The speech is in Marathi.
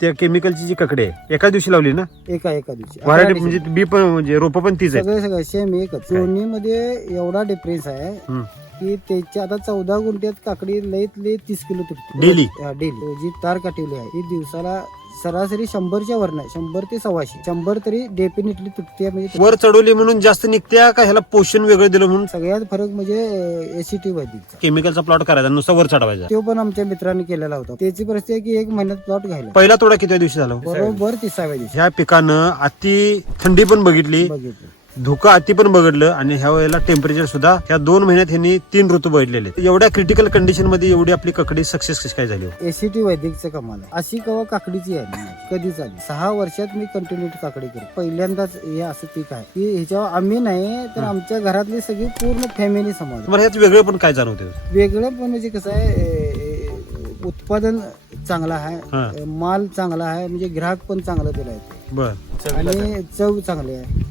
त्या केमिकलची जी ककडे आहे एका दिवशी लावली ना? एका एका दिवशी. व्हरायटी म्हणजे बी पण म्हणजे रोप पण तीच आहे सगळे सगळे सेम एकच. दोन्ही मध्ये एवढा डिफरन्स आहे हम्म. की त्याच्या आता चौदा गुंठ्यात काकडी लईत लई तीस किलो तुटते. Daily? डेली जी तार काठवली आहे ही दिवसाला सरासरी शंभरच्या वर नाही शंभर ते सव्वाशे. शंभर तरी डेफिनेटली तुटते म्हणजे वर चढवली म्हणून जास्त निघत्या का ह्याला पोषण वेगळं दिलं म्हणून? सगळ्यात फरक म्हणजे एसीटी वैदिकचा केमिकलचा प्लॉट करायचा नुसता वर चढवायचा. तो पण आमच्या मित्रांनी केलेला होता. त्याची परिस्थिती आहे की एक महिन्यात प्लॉट घ्यायला. पहिला तोडा किती दिवशी झाला? बरोबर तिसाव्या दिवशी. ह्या पिकानं अति थंडी पण बघितली. बघितलं. धोका अति पण बघितलं आणि ह्या वेळेला टेम्परेचर सुद्धा ह्या दोन महिन्यात ह्यांनी तीन ऋतू बघितलेले. एवढ्या क्रिटिकल कंडिशनमध्ये एवढी आपली ककडी सक्सेस कशी काय झाली हो? एसीटी वैदिकचं कमाल आहे. अशी कवा काकडीची आहे. कधीच आली सहा वर्षात मी कंटिन्यू काकडी करतो पहिल्यांदाच हे असं पीक आहे. की ह्याच्यावर आम्ही नाही तर आमच्या घरातली सगळी पूर्ण फॅमिली समाज. तुम्हाला ह्यात वेगळं पण काय जाणवते वेगळं पण म्हणजे कसं आहे उत्पादन चांगलं हा. आहे माल चांगला आहे म्हणजे ग्राहक पण चांगला दिला आहे बर. आणि चव चांगली आहे.